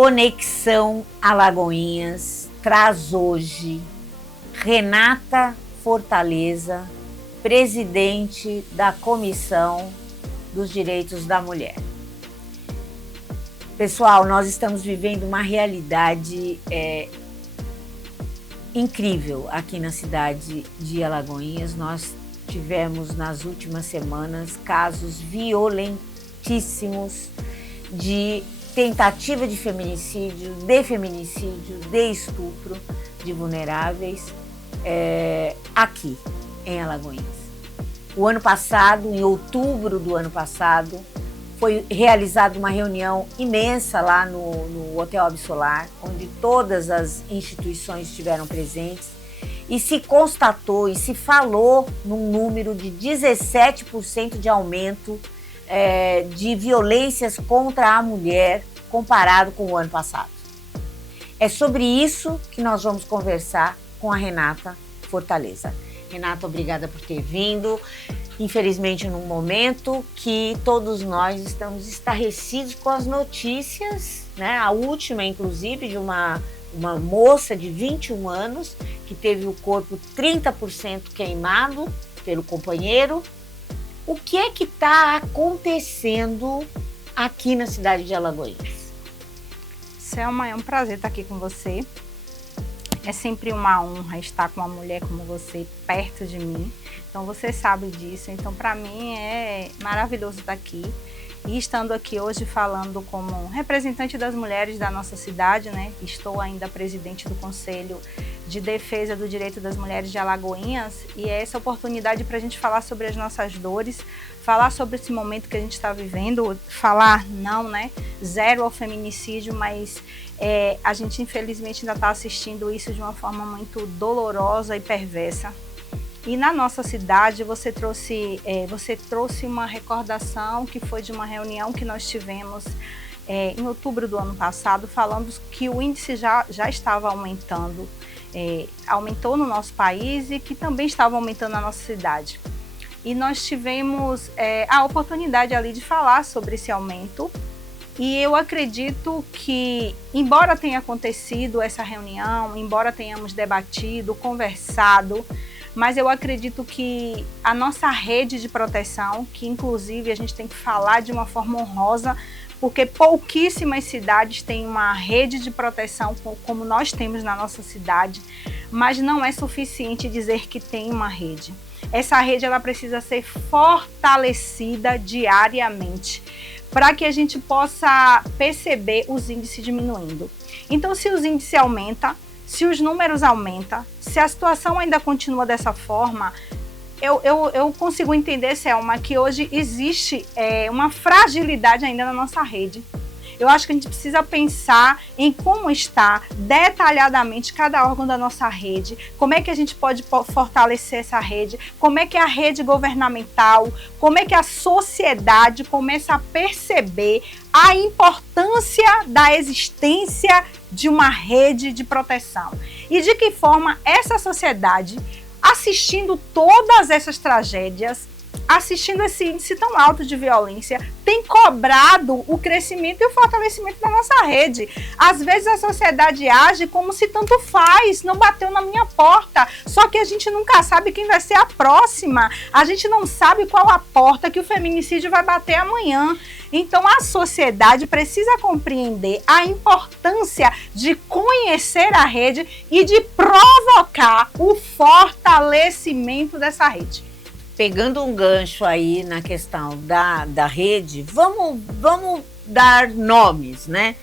Conexão Alagoinhas traz hoje Renata Fortaleza, presidente da Comissão dos Direitos da Mulher. Pessoal, nós estamos vivendo uma realidade incrível aqui na cidade de Alagoinhas. Nós tivemos nas últimas semanas casos violentíssimos de tentativa de feminicídio, de estupro de vulneráveis aqui em Alagoinhas. O ano passado, em outubro do ano passado, foi realizada uma reunião imensa lá no Hotel Absolar, onde todas as instituições estiveram presentes, e se constatou e se falou num número de 17% de aumento de violências contra a mulher comparado com o ano passado. É sobre isso que nós vamos conversar com a Renata Fortaleza. Renata, obrigada por ter vindo. Infelizmente, num momento que todos nós estamos estarrecidos com as notícias, né? A última, inclusive, de uma moça de 21 anos que teve o corpo 30% queimado pelo companheiro. O que é que está acontecendo aqui na cidade de Alagoinhas? Selma, é um prazer estar aqui com você. É sempre uma honra estar com uma mulher como você perto de mim. Então você sabe disso. Então para mim é maravilhoso estar aqui. E estando aqui hoje falando como representante das mulheres da nossa cidade, né? Estou ainda presidente do Conselho de Defesa do Direito das Mulheres de Alagoinhas, e é essa oportunidade para a gente falar sobre as nossas dores, falar sobre esse momento que a gente está vivendo, falar não, né? Zero ao feminicídio, mas a gente infelizmente ainda está assistindo isso de uma forma muito dolorosa e perversa. E na nossa cidade você trouxe uma recordação que foi de uma reunião que nós tivemos em outubro do ano passado, falando que o índice já estava aumentando, aumentou no nosso país e que também estava aumentando na nossa cidade. E nós tivemos a oportunidade ali de falar sobre esse aumento. E eu acredito que, embora tenha acontecido essa reunião, embora tenhamos debatido, conversado, mas eu acredito que a nossa rede de proteção, que inclusive a gente tem que falar de uma forma honrosa, porque pouquíssimas cidades têm uma rede de proteção como nós temos na nossa cidade, mas não é suficiente dizer que tem uma rede. Essa rede ela precisa ser fortalecida diariamente, para que a gente possa perceber os índices diminuindo. Então, se os índices aumentam, se os números aumentam, se a situação ainda continua dessa forma, eu consigo entender, Selma, que hoje existe uma fragilidade ainda na nossa rede. Eu acho que a gente precisa pensar em como está detalhadamente cada órgão da nossa rede, como é que a gente pode fortalecer essa rede, como é que a rede governamental, como é que a sociedade começa a perceber a importância da existência de uma rede de proteção. E de que forma essa sociedade, assistindo todas essas tragédias, assistindo esse índice tão alto de violência, tem cobrado o crescimento e o fortalecimento da nossa rede. Às vezes a sociedade age como se tanto faz, não bateu na minha porta, só que a gente nunca sabe quem vai ser a próxima, a gente não sabe qual a porta que o feminicídio vai bater amanhã. Então a sociedade precisa compreender a importância de conhecer a rede e de provocar o fortalecimento dessa rede. Pegando um gancho aí na questão da rede, vamos dar nomes, né?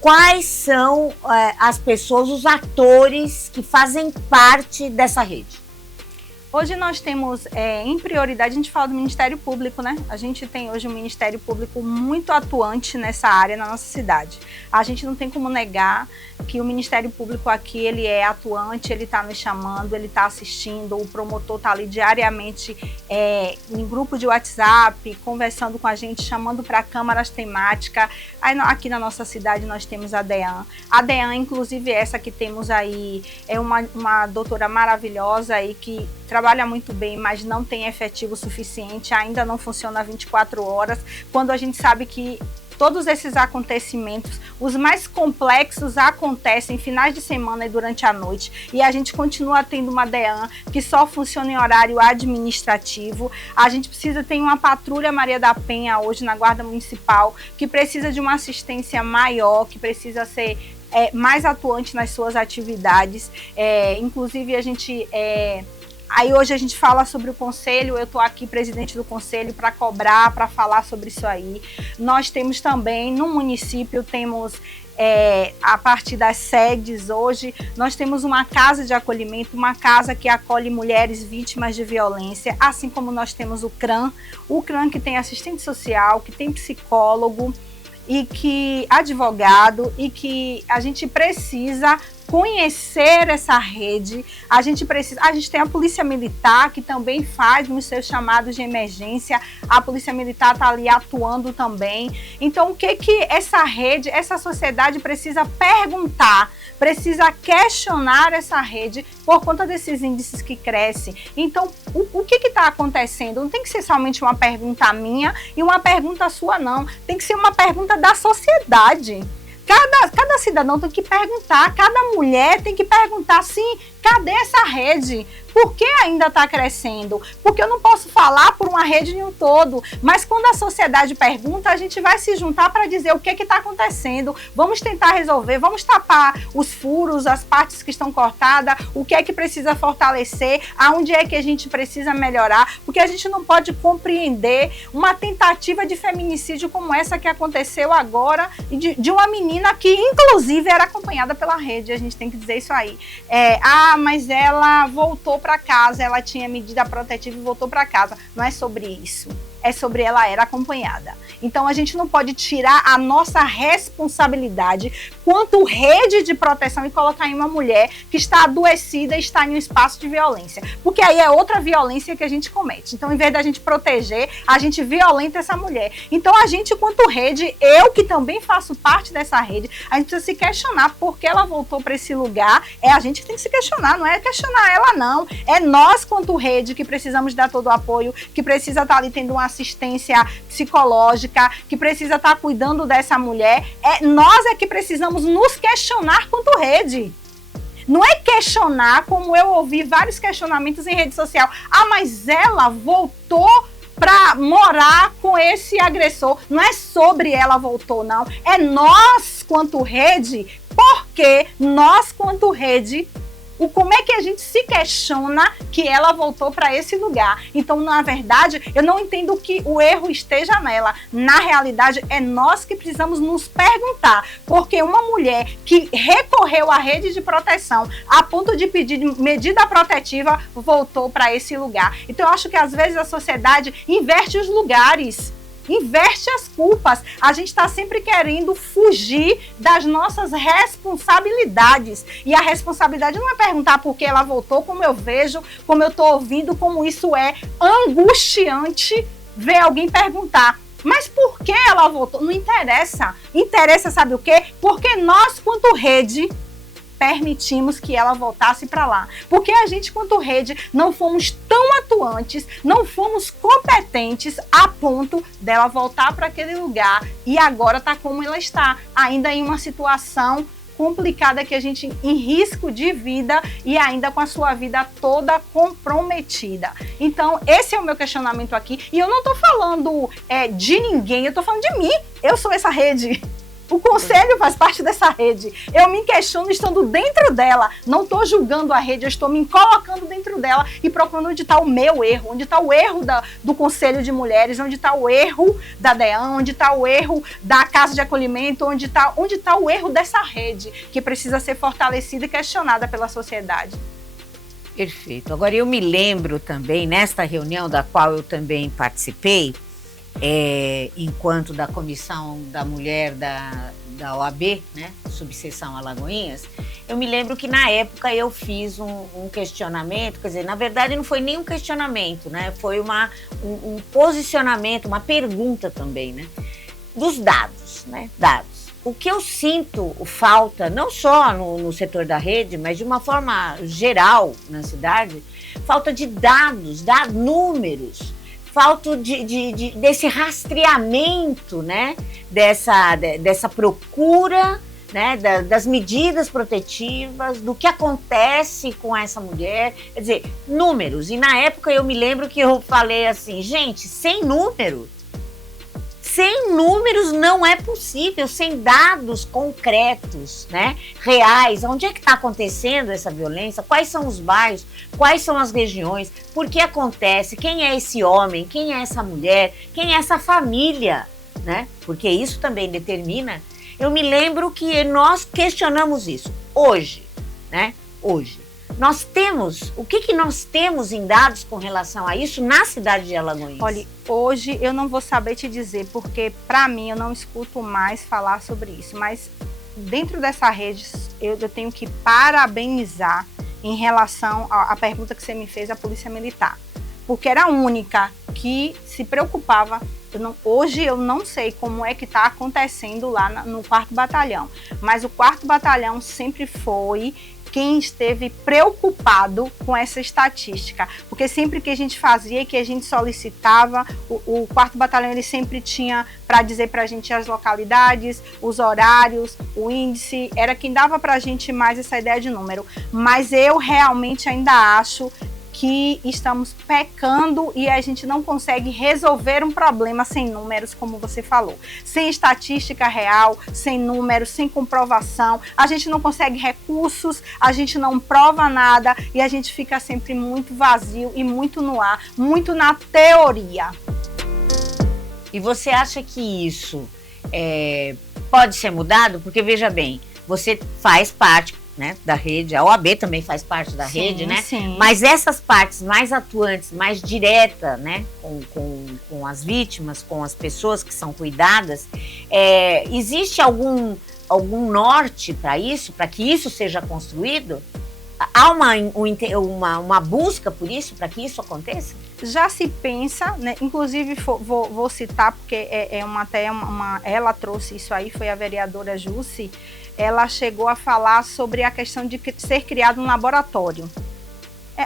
Quais são as pessoas, os atores que fazem parte dessa rede? Hoje nós temos, em prioridade, a gente fala do Ministério Público, né? A gente tem hoje um Ministério Público muito atuante nessa área na nossa cidade. A gente não tem como negar que o Ministério Público aqui, ele é atuante, ele está nos chamando, ele está assistindo, o promotor está ali diariamente em grupo de WhatsApp, conversando com a gente, chamando para câmaras temáticas. Aí, aqui na nossa cidade nós temos a DEAN. A DEAN, inclusive essa que temos aí, é uma doutora maravilhosa aí que trabalha muito bem, mas não tem efetivo suficiente, ainda não funciona 24 horas, quando a gente sabe que todos esses acontecimentos, os mais complexos acontecem finais de semana e durante a noite, e a gente continua tendo uma DEAN que só funciona em horário administrativo. A gente precisa ter uma patrulha Maria da Penha hoje na Guarda Municipal, que precisa de uma assistência maior, que precisa ser mais atuante nas suas atividades. Inclusive, aí hoje a gente fala sobre o conselho, eu estou aqui, presidente do conselho, para cobrar, para falar sobre isso aí. Nós temos também, no município, a partir das sedes hoje, nós temos uma casa de acolhimento, uma casa que acolhe mulheres vítimas de violência, assim como nós temos o CRAM que tem assistente social, que tem psicólogo, e que advogado, e que a gente precisa conhecer essa rede. A gente tem a Polícia Militar, que também faz nos seus chamados de emergência. A Polícia Militar está ali atuando também. Então, o que essa rede, essa sociedade precisa perguntar, precisa questionar essa rede por conta desses índices que crescem. Então, o que está acontecendo? Não tem que ser somente uma pergunta minha e uma pergunta sua, não. Tem que ser uma pergunta da sociedade. Cada cidadão tem que perguntar, cada mulher tem que perguntar assim, cadê essa rede? Por que ainda está crescendo? Porque eu não posso falar por uma rede em um todo, mas quando a sociedade pergunta, a gente vai se juntar para dizer o que está acontecendo, vamos tentar resolver, vamos tapar os furos, as partes que estão cortadas, o que é que precisa fortalecer, aonde é que a gente precisa melhorar, porque a gente não pode compreender uma tentativa de feminicídio como essa que aconteceu agora, de uma menina que inclusive era acompanhada pela rede, a gente tem que dizer isso aí. Mas ela voltou para casa, ela tinha medida protetiva e voltou para casa. Não é sobre isso. É sobre ela era acompanhada. Então a gente não pode tirar a nossa responsabilidade quanto rede de proteção e colocar em uma mulher que está adoecida e está em um espaço de violência. Porque aí é outra violência que a gente comete. Então, em vez da gente proteger, a gente violenta essa mulher. Então a gente, quanto rede, eu que também faço parte dessa rede, a gente precisa se questionar por que ela voltou para esse lugar. É a gente que tem que se questionar, não é questionar ela não. É nós, quanto rede, que precisamos dar todo o apoio, que precisa estar ali tendo uma assistência psicológica, que precisa estar cuidando dessa mulher. Nós que precisamos nos questionar quanto rede. Não é questionar, como eu ouvi vários questionamentos em rede social. Mas ela voltou para morar com esse agressor. Não é sobre ela voltou, não. É nós, quanto rede, porque nós, quanto rede, como é que a gente se questiona que ela voltou para esse lugar. Então, na verdade, eu não entendo que o erro esteja nela. Na realidade, é nós que precisamos nos perguntar, porque uma mulher que recorreu à rede de proteção a ponto de pedir medida protetiva voltou para esse lugar. Então, eu acho que às vezes a sociedade inverte os lugares. Inverte as culpas. A gente está sempre querendo fugir das nossas responsabilidades. E a responsabilidade não é perguntar por que ela voltou, como eu vejo, como eu estou ouvindo, como isso é angustiante ver alguém perguntar. Mas por que ela voltou? Não interessa. Interessa, sabe o quê? Porque nós, quanto rede, permitimos que ela voltasse para lá. Porque a gente, quanto rede, não fomos tão atuantes, não fomos competentes a ponto dela voltar para aquele lugar e agora está como ela está, ainda em uma situação complicada, que a gente em risco de vida e ainda com a sua vida toda comprometida. Então, esse é o meu questionamento aqui. E eu não estou falando de ninguém, eu estou falando de mim. Eu sou essa rede. O conselho faz parte dessa rede. Eu me questiono estando dentro dela. Não estou julgando a rede, eu estou me colocando dentro dela e procurando onde está o meu erro, onde está o erro do Conselho de Mulheres, onde está o erro da DEAN, onde está o erro da Casa de Acolhimento, onde está o erro dessa rede, que precisa ser fortalecida e questionada pela sociedade. Perfeito. Agora, eu me lembro também, nesta reunião da qual eu também participei, enquanto da Comissão da Mulher da OAB, né, subseção Alagoinhas, eu me lembro que na época eu fiz um questionamento, quer dizer, na verdade não foi nem um questionamento, né, foi um posicionamento, uma pergunta também, né, dos dados, né, dados. O que eu sinto falta, não só no setor da rede, mas de uma forma geral na cidade, falta de dados, números. falta desse rastreamento, né? Dessa procura, né? Das medidas protetivas, do que acontece com essa mulher. Quer dizer, números. E na época eu me lembro que eu falei assim, gente, sem números não é possível, sem dados concretos, né, reais. Onde é que está acontecendo essa violência? Quais são os bairros? Quais são as regiões? Por que acontece? Quem é esse homem? Quem é essa mulher? Quem é essa família? Né? Porque isso também determina. Eu me lembro que nós questionamos isso hoje, né? Hoje. Nós temos, o que nós temos em dados com relação a isso na cidade de Alagoinhas? Olha, hoje eu não vou saber te dizer, porque para mim eu não escuto mais falar sobre isso, mas dentro dessa rede eu tenho que parabenizar em relação à pergunta que você me fez, a Polícia Militar, porque era a única que se preocupava. Hoje eu não sei como é que está acontecendo lá no 4º Batalhão, mas o 4º Batalhão sempre foi quem esteve preocupado com essa estatística, porque sempre que a gente fazia, que a gente solicitava, o 4º Batalhão ele sempre tinha para dizer para a gente as localidades, os horários, o índice, era quem dava para a gente mais essa ideia de número, mas eu realmente ainda acho que estamos pecando e a gente não consegue resolver um problema sem números, como você falou. Sem estatística real, sem números, sem comprovação. A gente não consegue recursos, a gente não prova nada e a gente fica sempre muito vazio e muito no ar, muito na teoria. E você acha que isso pode ser mudado? Porque, veja bem, você faz parte, né, da rede, a OAB também faz parte da rede, né? Sim. Mas essas partes mais atuantes, mais direta, né, com as vítimas, com as pessoas que são cuidadas, existe algum norte para isso, para que isso seja construído? Há uma busca por isso, para que isso aconteça? Já se pensa, né? Inclusive vou citar, porque ela trouxe isso aí, foi a vereadora Jussi. Ela chegou a falar sobre a questão de ser criado um laboratório.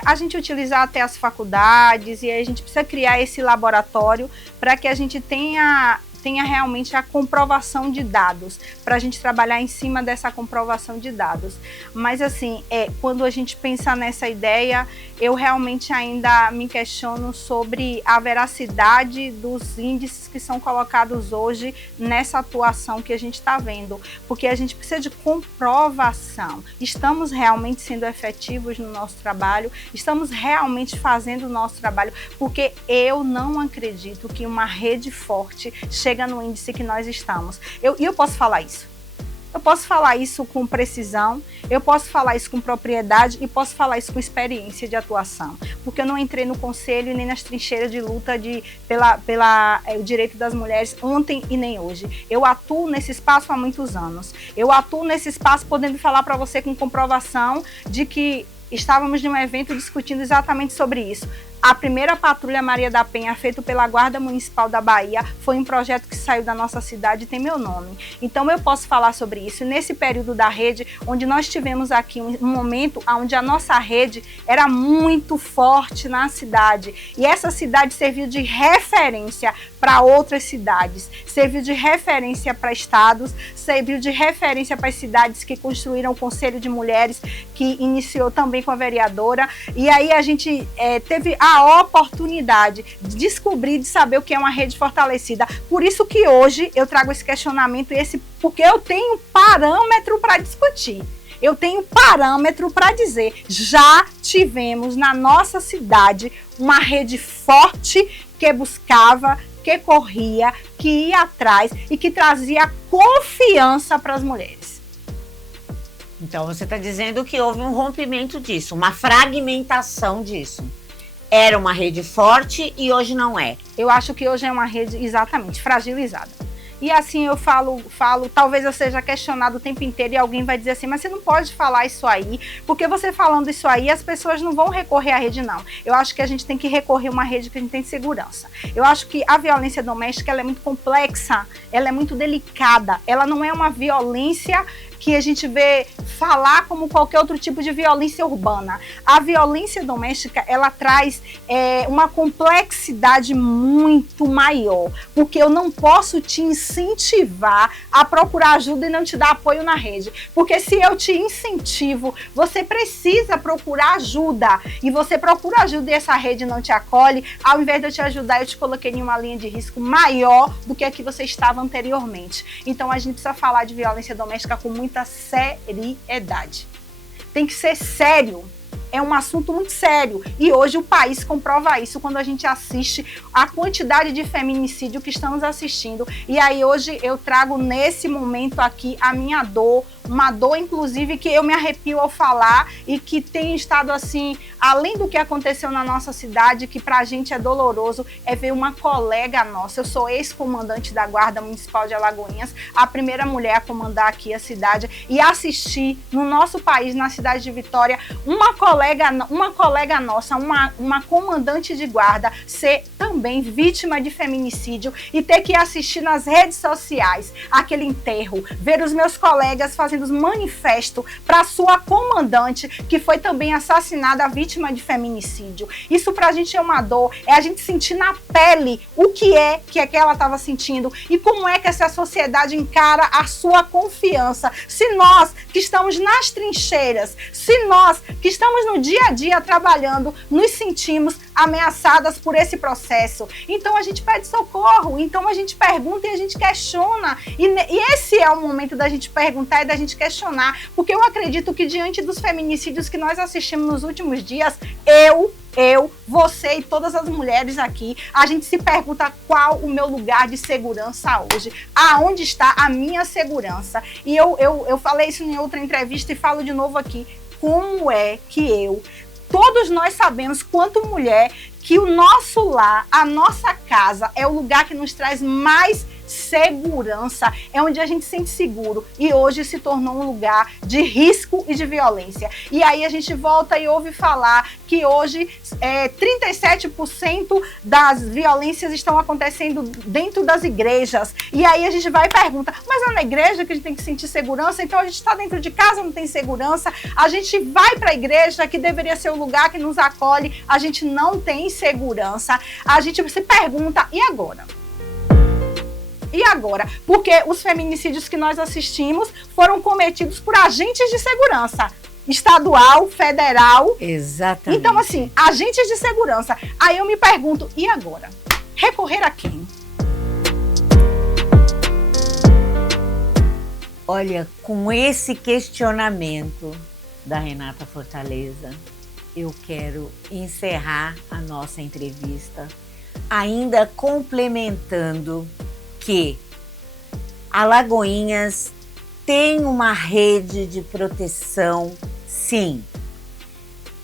A gente utilizar até as faculdades e a gente precisa criar esse laboratório para que a gente tenha realmente a comprovação de dados, para a gente trabalhar em cima dessa comprovação de dados. Mas assim, quando a gente pensa nessa ideia, eu realmente ainda me questiono sobre a veracidade dos índices que são colocados hoje nessa atuação que a gente está vendo, porque a gente precisa de comprovação. Estamos realmente sendo efetivos no nosso trabalho? Estamos realmente fazendo o nosso trabalho? Porque eu não acredito que uma rede forte chega no índice que nós estamos. Eu posso falar isso. Eu posso falar isso com precisão, eu posso falar isso com propriedade e posso falar isso com experiência de atuação. Porque eu não entrei no conselho nem nas trincheiras de luta pelo direito das mulheres ontem e nem hoje. Eu atuo nesse espaço há muitos anos. Eu atuo nesse espaço podendo falar para você com comprovação de que estávamos em um evento discutindo exatamente sobre isso. A primeira patrulha Maria da Penha, feita pela Guarda Municipal da Bahia, foi um projeto que saiu da nossa cidade e tem meu nome. Então eu posso falar sobre isso. Nesse período da rede, onde nós tivemos aqui um momento onde a nossa rede era muito forte na cidade. E essa cidade serviu de referência para outras cidades, serviu de referência para estados, serviu de referência para as cidades que construíram o Conselho de Mulheres, que iniciou também com a vereadora. E aí a gente teve a oportunidade de descobrir, de saber o que é uma rede fortalecida. Por isso que hoje eu trago esse questionamento, porque eu tenho parâmetro para discutir. Eu tenho parâmetro para dizer, já tivemos na nossa cidade uma rede forte que buscava, que corria, que ia atrás e que trazia confiança para as mulheres. Então você está dizendo que houve um rompimento disso, uma fragmentação disso. Era uma rede forte e hoje não é. Eu acho que hoje é uma rede exatamente fragilizada. E assim eu falo, talvez eu seja questionado o tempo inteiro e alguém vai dizer assim, mas você não pode falar isso aí, porque você falando isso aí, as pessoas não vão recorrer à rede, não. Eu acho que a gente tem que recorrer a uma rede que a gente tem segurança. Eu acho que a violência doméstica, ela é muito complexa, ela é muito delicada, ela não é uma violência que a gente vê falar como qualquer outro tipo de violência urbana. A violência doméstica, ela traz uma complexidade muito maior, porque eu não posso te incentivar a procurar ajuda e não te dar apoio na rede, porque se eu te incentivo, você precisa procurar ajuda, e você procura ajuda e essa rede não te acolhe, ao invés de eu te ajudar, eu te coloquei em uma linha de risco maior do que a que você estava anteriormente. Então a gente precisa falar de violência doméstica com muita seriedade. Tem que ser sério. É um assunto muito sério e hoje o país comprova isso quando a gente assiste a quantidade de feminicídio que estamos assistindo. E aí hoje eu trago nesse momento aqui a minha dor, uma dor inclusive que eu me arrepio ao falar e que tem estado assim, além do que aconteceu na nossa cidade, que pra gente é doloroso, é ver uma colega nossa. Eu sou ex-comandante da Guarda Municipal de Alagoinhas, a primeira mulher a comandar aqui a cidade, e assistir no nosso país, na cidade de Vitória, uma colega nossa, uma comandante de guarda, ser também vítima de feminicídio e ter que assistir nas redes sociais aquele enterro, ver os meus colegas fazendo manifesto para sua comandante, que foi também assassinada, vítima de feminicídio. Isso pra gente é uma dor, é a gente sentir na pele o que ela estava sentindo e como é que essa sociedade encara a sua confiança. Se nós que estamos nas trincheiras, se nós que estamos no dia a dia trabalhando, nos sentimos ameaçadas por esse processo, então a gente pede socorro, então a gente pergunta e a gente questiona, e esse é o momento da gente perguntar e da gente questionar, porque eu acredito que diante dos feminicídios que nós assistimos nos últimos dias, você e todas as mulheres aqui, a gente se pergunta qual o meu lugar de segurança hoje, aonde está a minha segurança. E eu falei isso em outra entrevista e falo de novo aqui, como é que todos nós sabemos, quanto mulher, que o nosso lar, a nossa casa é o lugar que nos traz mais segurança, é onde a gente se sente seguro, e hoje se tornou um lugar de risco e de violência. E aí a gente volta e ouve falar que hoje 37% das violências estão acontecendo dentro das igrejas, e aí a gente vai e pergunta, mas é na igreja que a gente tem que sentir segurança? Então a gente está dentro de casa, não tem segurança, a gente vai para a igreja, que deveria ser o lugar que nos acolhe, a gente não tem segurança, a gente se pergunta, e agora? E agora? Porque os feminicídios que nós assistimos foram cometidos por agentes de segurança estadual, federal. Exatamente. Então, assim, agentes de segurança. Aí eu me pergunto, e agora? Recorrer a quem? Olha, com esse questionamento da Renata Fortaleza, eu quero encerrar a nossa entrevista ainda complementando que Alagoinhas tem uma rede de proteção, sim.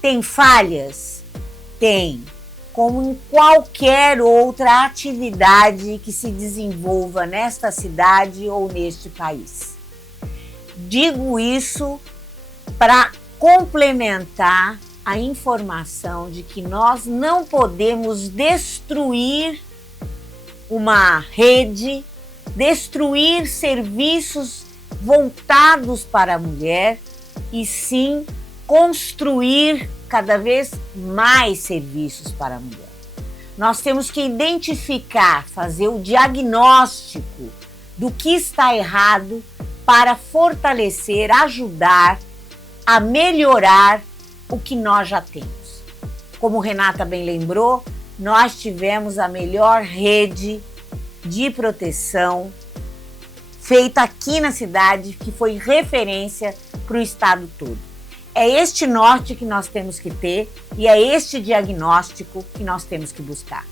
Tem falhas? Tem. Como em qualquer outra atividade que se desenvolva nesta cidade ou neste país. Digo isso para complementar a informação de que nós não podemos destruir uma rede, destruir serviços voltados para a mulher, e sim construir cada vez mais serviços para a mulher. Nós temos que identificar, fazer o diagnóstico do que está errado para fortalecer, ajudar a melhorar o que nós já temos. Como Renata bem lembrou, nós tivemos a melhor rede de proteção feita aqui na cidade, que foi referência para o estado todo. É este norte que nós temos que ter e é este diagnóstico que nós temos que buscar.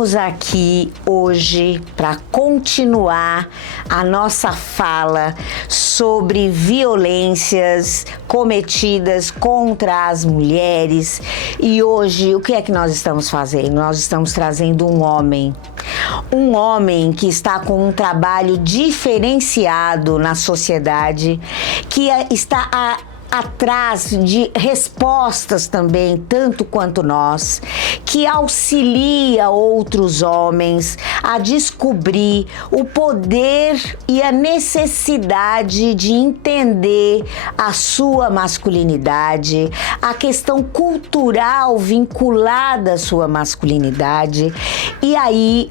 estamos aqui hoje para continuar a nossa fala sobre violências cometidas contra as mulheres. E hoje, o que é que nós estamos fazendo? Nós estamos trazendo um homem que está com um trabalho diferenciado na sociedade, que está atrás de respostas também, tanto quanto nós, que auxilia outros homens a descobrir o poder e a necessidade de entender a sua masculinidade, a questão cultural vinculada à sua masculinidade. E aí,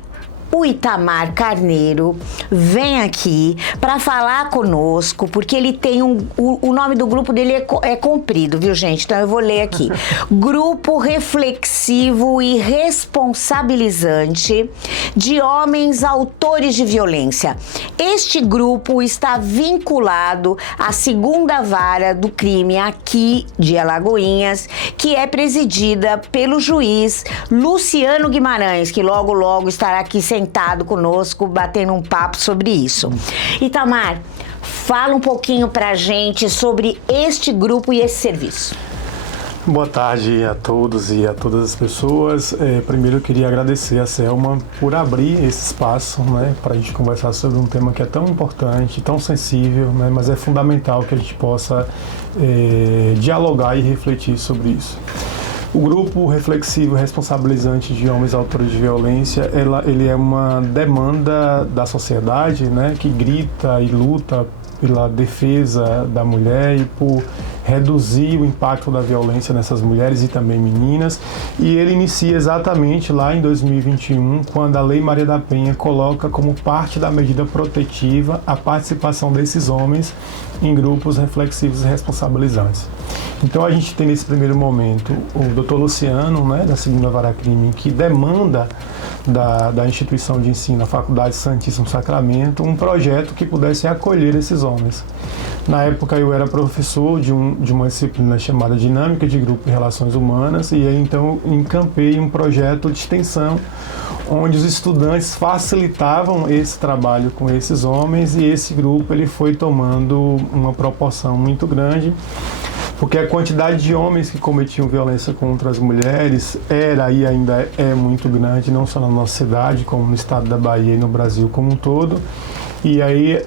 o Itamar Carneiro vem aqui para falar conosco, porque ele tem o nome do grupo dele é comprido, viu, gente? Então eu vou ler aqui. Grupo Reflexivo e Responsabilizante de Homens Autores de Violência. Este grupo está vinculado à 2ª Vara do Crime aqui de Alagoinhas, que é presidida pelo juiz Luciano Guimarães, que logo, logo estará aqui sentado conosco, batendo um papo sobre isso. Itamar, fala um pouquinho pra gente sobre este grupo e esse serviço. Boa tarde a todos e a todas as pessoas. Primeiro eu queria agradecer a Selma por abrir esse espaço, né, para a gente conversar sobre um tema que é tão importante, tão sensível, né, mas é fundamental que a gente possa dialogar e refletir sobre isso. O Grupo Reflexivo e Responsabilizante de Homens Autores de Violência, ele é uma demanda da sociedade, né, que grita e luta pela defesa da mulher e por reduzir o impacto da violência nessas mulheres e também meninas. E ele inicia exatamente lá em 2021, quando a Lei Maria da Penha coloca como parte da medida protetiva a participação desses homens em grupos reflexivos e responsabilizantes. Então a gente tem nesse primeiro momento o Dr. Luciano, né, da 2ª Vara Crime, que demanda da instituição de ensino, a Faculdade Santíssimo Sacramento, um projeto que pudesse acolher esses homens. Na época eu era professor de uma disciplina chamada Dinâmica de Grupo e Relações Humanas, e aí então encampei um projeto de extensão onde os estudantes facilitavam esse trabalho com esses homens, e esse grupo ele foi tomando uma proporção muito grande, porque a quantidade de homens que cometiam violência contra as mulheres era e ainda é muito grande, não só na nossa cidade, como no estado da Bahia e no Brasil como um todo. E aí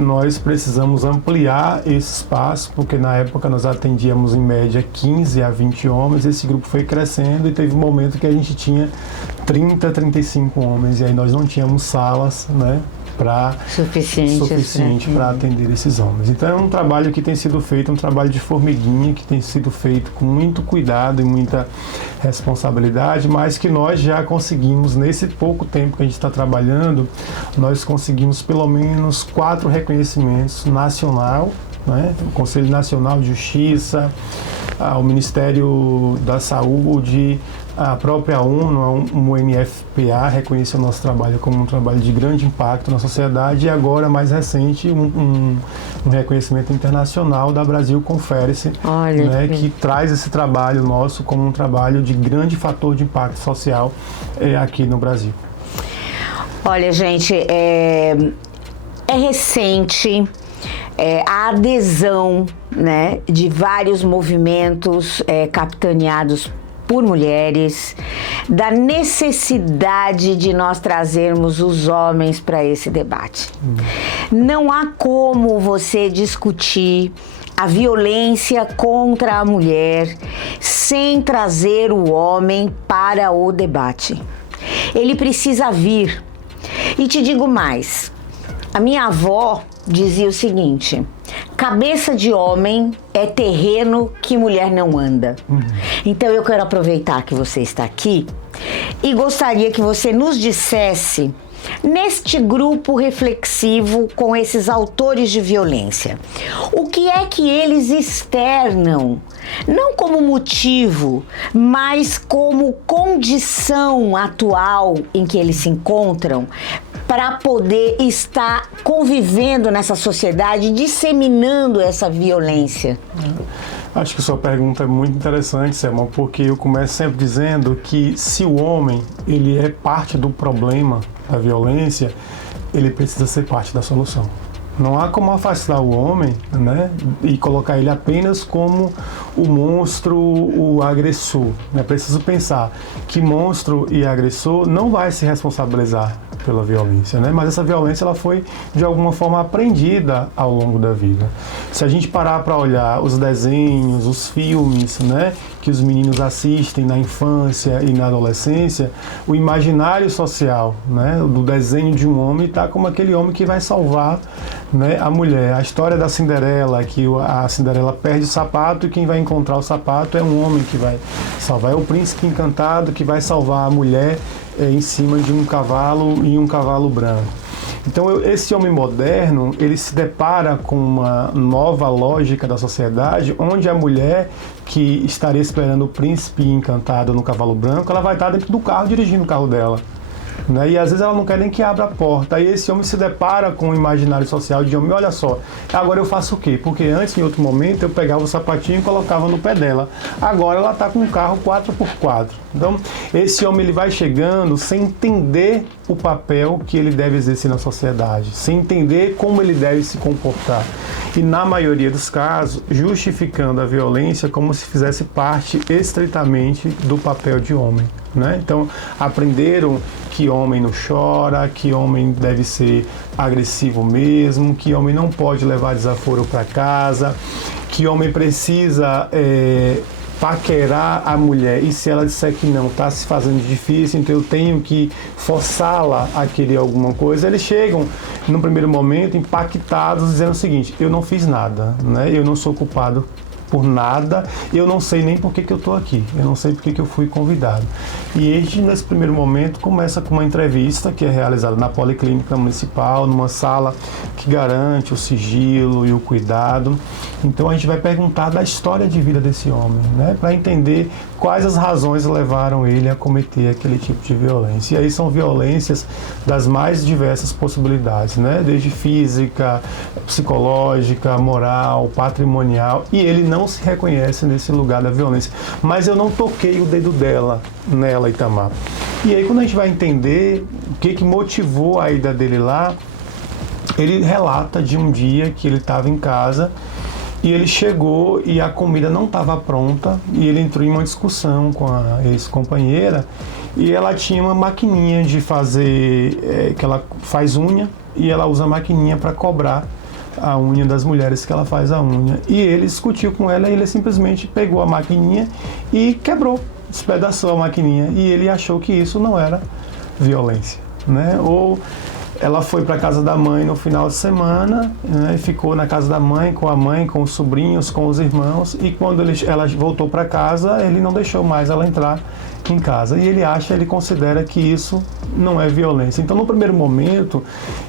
nós precisamos ampliar esse espaço, porque na época nós atendíamos em média 15 a 20 homens, esse grupo foi crescendo e teve um momento que a gente tinha 30, 35 homens, e aí nós não tínhamos salas, né, suficiente para atender esses homens. Então é um trabalho que tem sido feito, um trabalho de formiguinha, que tem sido feito com muito cuidado e muita responsabilidade, mas que nós já conseguimos, nesse pouco tempo que a gente está trabalhando, nós conseguimos pelo menos 4 reconhecimentos nacional, né? O Conselho Nacional de Justiça, o Ministério da Saúde, a própria ONU, o UNFPA reconheceu o nosso trabalho como um trabalho de grande impacto na sociedade, e agora, mais recente, um reconhecimento internacional da Brasil Confere-se, né, que traz esse trabalho nosso como um trabalho de grande fator de impacto social aqui no Brasil. Olha, gente, é recente a adesão, né, de vários movimentos capitaneados por mulheres, da necessidade de nós trazermos os homens para esse debate. Não há como você discutir a violência contra a mulher sem trazer o homem para o debate. Ele precisa vir. E te digo mais, a minha avó dizia o seguinte: cabeça de homem é terreno que mulher não anda. Então eu quero aproveitar que você está aqui e gostaria que você nos dissesse, neste grupo reflexivo com esses autores de violência, o que é que eles externam, não como motivo, mas como condição atual em que eles se encontram, para poder estar convivendo nessa sociedade, disseminando essa violência? Acho que sua pergunta é muito interessante, Selma, porque eu começo sempre dizendo que se o homem ele é parte do problema da violência, ele precisa ser parte da solução. Não há como afastar o homem, né, e colocar ele apenas como o monstro, o agressor. É preciso pensar que monstro e agressor não vai se responsabilizar pela violência, né? Mas essa violência ela foi de alguma forma aprendida ao longo da vida. Se a gente parar para olhar os desenhos, os filmes, né, que os meninos assistem na infância e na adolescência, o imaginário social, né, do desenho de um homem está como aquele homem que vai salvar, né, a mulher. A história da Cinderela, que a Cinderela perde o sapato e quem vai encontrar o sapato é um homem que vai salvar. É o príncipe encantado que vai salvar a mulher em cima de um cavalo e um cavalo branco. Então esse homem moderno, ele se depara com uma nova lógica da sociedade, onde a mulher que estaria esperando o príncipe encantado no cavalo branco, ela vai estar dentro do carro dirigindo o carro dela. Né? E às vezes ela não quer nem que abra a porta. Aí esse homem se depara com o imaginário social de homem, olha só, agora eu faço o quê? Porque antes, em outro momento, eu pegava o sapatinho e colocava no pé dela. Agora ela está com um carro 4x4. Então, esse homem ele vai chegando sem entender o papel que ele deve exercer na sociedade, sem entender como ele deve se comportar. E na maioria dos casos, justificando a violência como se fizesse parte estritamente do papel de homem. Né? Então, aprenderam que homem não chora, que homem deve ser agressivo mesmo, que homem não pode levar desaforo para casa, que homem precisa paquerar a mulher e se ela disser que não, está se fazendo difícil, então eu tenho que forçá-la a querer alguma coisa. Eles chegam, no primeiro momento, impactados, dizendo o seguinte: eu não fiz nada, né? Eu não sou culpado por nada, eu não sei nem por que eu estou aqui, eu não sei por que eu fui convidado. E este, nesse primeiro momento, começa com uma entrevista que é realizada na Policlínica Municipal, numa sala que garante o sigilo e o cuidado. Então a gente vai perguntar da história de vida desse homem, né, para entender quais as razões levaram ele a cometer aquele tipo de violência. E aí são violências das mais diversas possibilidades, né, desde física, psicológica, moral, patrimonial, e ele não se reconhece nesse lugar da violência. Mas eu não toquei o dedo nela, Itamar. E aí quando a gente vai entender o que motivou a ida dele lá, ele relata de um dia que ele estava em casa e ele chegou e a comida não estava pronta e ele entrou em uma discussão com a ex-companheira e ela tinha uma maquininha de fazer, que ela faz unha e ela usa a maquininha para cobrar a unha das mulheres que ela faz a unha. E ele discutiu com ela e ele simplesmente pegou a maquininha e quebrou, despedaçou a maquininha e ele achou que isso não era violência, né? Ou ela foi para a casa da mãe no final de semana, né, ficou na casa da mãe, com os sobrinhos, com os irmãos, e quando ela voltou para casa, ele não deixou mais ela entrar em casa. E ele considera que isso não é violência. Então, no primeiro momento,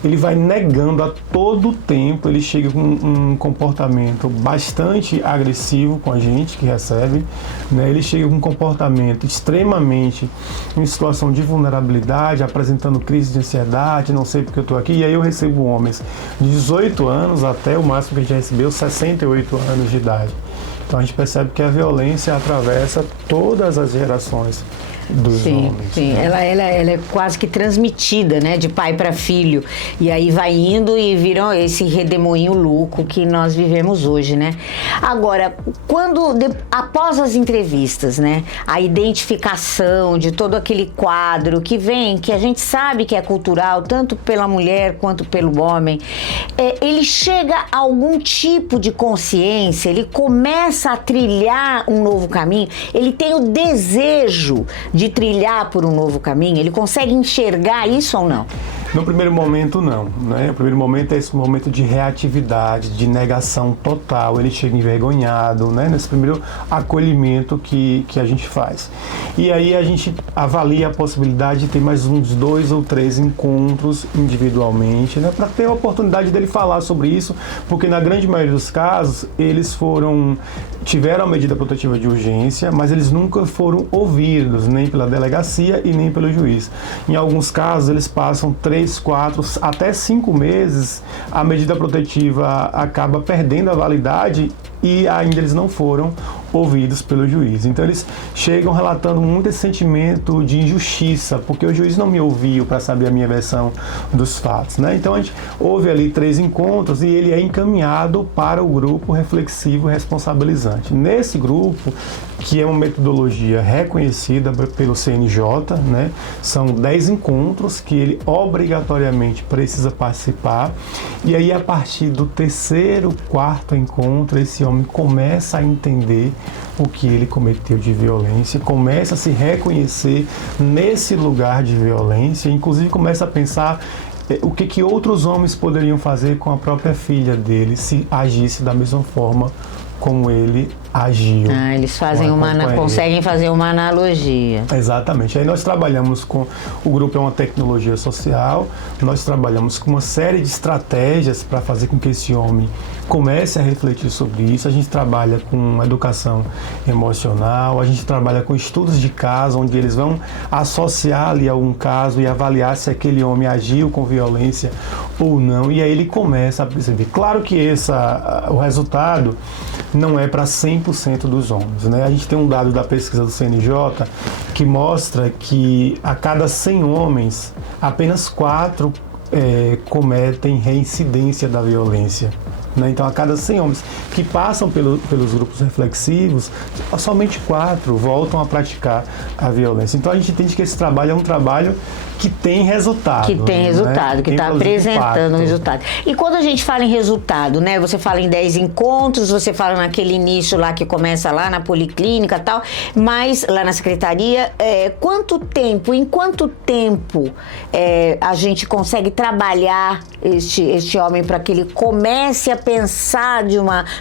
ele vai negando a todo tempo, ele chega com um comportamento bastante agressivo com a gente que recebe, né? Ele chega com um comportamento extremamente em situação de vulnerabilidade, apresentando crise de ansiedade, não sei porque eu estou aqui. E aí eu recebo homens de 18 anos até o máximo que a gente recebeu, 68 anos de idade. Então a gente percebe que a violência atravessa todas as gerações dos homens. Sim, né? ela é quase que transmitida, né, de pai para filho. E aí vai indo e viram esse redemoinho louco que nós vivemos hoje, né? Agora, após as entrevistas, né, a identificação de todo aquele quadro que vem, que a gente sabe que é cultural, tanto pela mulher quanto pelo homem, ele chega a algum tipo de consciência, ele começa a trilhar um novo caminho, ele tem o desejo de trilhar por um novo caminho? Ele consegue enxergar isso ou não? No primeiro momento, não. Né? O primeiro momento é esse momento de reatividade, de negação total. Ele chega envergonhado, né? Nesse primeiro acolhimento que a gente faz. E aí a gente avalia a possibilidade de ter mais uns 2 ou 3 encontros individualmente, né? Para ter a oportunidade dele falar sobre isso, porque na grande maioria dos casos, eles tiveram a medida protetiva de urgência, mas eles nunca foram ouvidos, nem pela delegacia e nem pelo juiz. Em alguns casos, eles passam 3 3, 4, até 5 meses, a medida protetiva acaba perdendo a validade e ainda eles não foram ouvidos pelo juiz. Então eles chegam relatando muito esse sentimento de injustiça, porque o juiz não me ouviu para saber a minha versão dos fatos, né? Então a gente houve ali 3 encontros e ele é encaminhado para o grupo reflexivo responsabilizante. Nesse grupo, que é uma metodologia reconhecida pelo CNJ, né? São 10 encontros que ele obrigatoriamente precisa participar, e aí a partir do 3º, 4º encontro, esse homem começa a entender o que ele cometeu de violência, começa a se reconhecer nesse lugar de violência, inclusive começa a pensar o que outros homens poderiam fazer com a própria filha dele se agisse da mesma forma como ele agiu. Eles fazem conseguem fazer uma analogia. Exatamente. Aí nós trabalhamos com, o grupo é uma tecnologia social, nós trabalhamos com uma série de estratégias para fazer com que esse homem comece a refletir sobre isso. A gente trabalha com educação emocional, a gente trabalha com estudos de caso, onde eles vão associar ali algum caso e avaliar se aquele homem agiu com violência ou não, e aí ele começa a perceber. Claro que o resultado não é para 100% dos homens, né? A gente tem um dado da pesquisa do CNJ que mostra que a cada 100 homens, apenas 4 cometem reincidência da violência. Então, a cada 100 homens que passam pelos grupos reflexivos, somente 4 voltam a praticar a violência. Então, a gente entende que esse trabalho é um trabalho que tem resultado. Que tem resultado, né? Que está apresentando resultado. E quando a gente fala em resultado, né? Você fala em 10 encontros, você fala naquele início lá que começa lá na policlínica e tal, mas lá na secretaria, em quanto tempo a gente consegue trabalhar este homem para que ele comece a pensar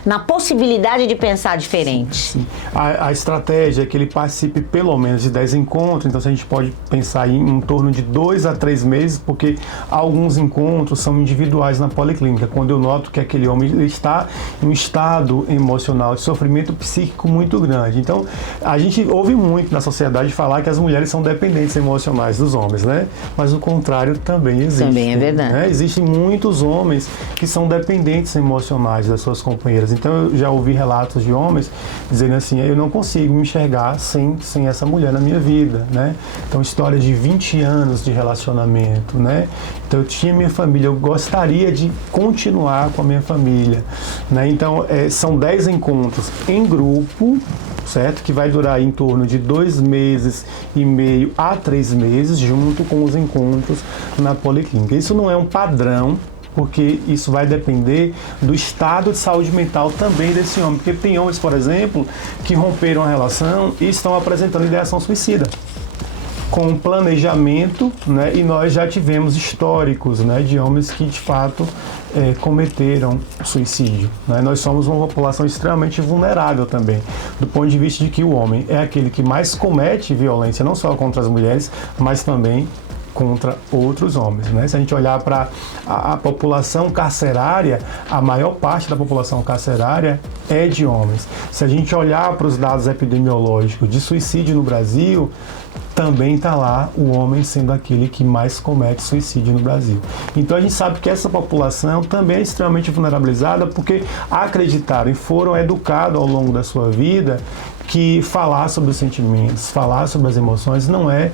na possibilidade de pensar diferente? Sim. A estratégia é que ele participe pelo menos de 10 encontros, então a gente pode pensar em torno de 2 a 3 meses, porque alguns encontros são individuais na policlínica, quando eu noto que aquele homem está em um estado emocional de sofrimento psíquico muito grande. Então, a gente ouve muito na sociedade falar que as mulheres são dependentes emocionais dos homens, né? Mas o contrário também existe. Também é verdade. Né? Existem muitos homens que são dependentes emocionais das suas companheiras. Então, eu já ouvi relatos de homens dizendo assim, eu não consigo me enxergar sem essa mulher na minha vida, né? Então, histórias de 20 anos de relacionamento, né? Então, eu tinha minha família, eu gostaria de continuar com a minha família, né? Então, são 10 encontros em grupo, certo? Que vai durar em torno de 2 meses e meio a 3 meses, junto com os encontros na policlínica. Isso não é um padrão, porque isso vai depender do estado de saúde mental também desse homem. Porque tem homens, por exemplo, que romperam a relação e estão apresentando ideação suicida, com planejamento, né? E nós já tivemos históricos, né, de homens que de fato cometeram suicídio, né? Nós somos uma população extremamente vulnerável também, do ponto de vista de que o homem é aquele que mais comete violência, não só contra as mulheres, mas também contra outros homens, né? Se a gente olhar para a população carcerária, a maior parte da população carcerária é de homens. Se a gente olhar para os dados epidemiológicos de suicídio no Brasil, também está lá o homem sendo aquele que mais comete suicídio no Brasil. Então a gente sabe que essa população também é extremamente vulnerabilizada, porque acreditaram e foram educados ao longo da sua vida que falar sobre os sentimentos, falar sobre as emoções não é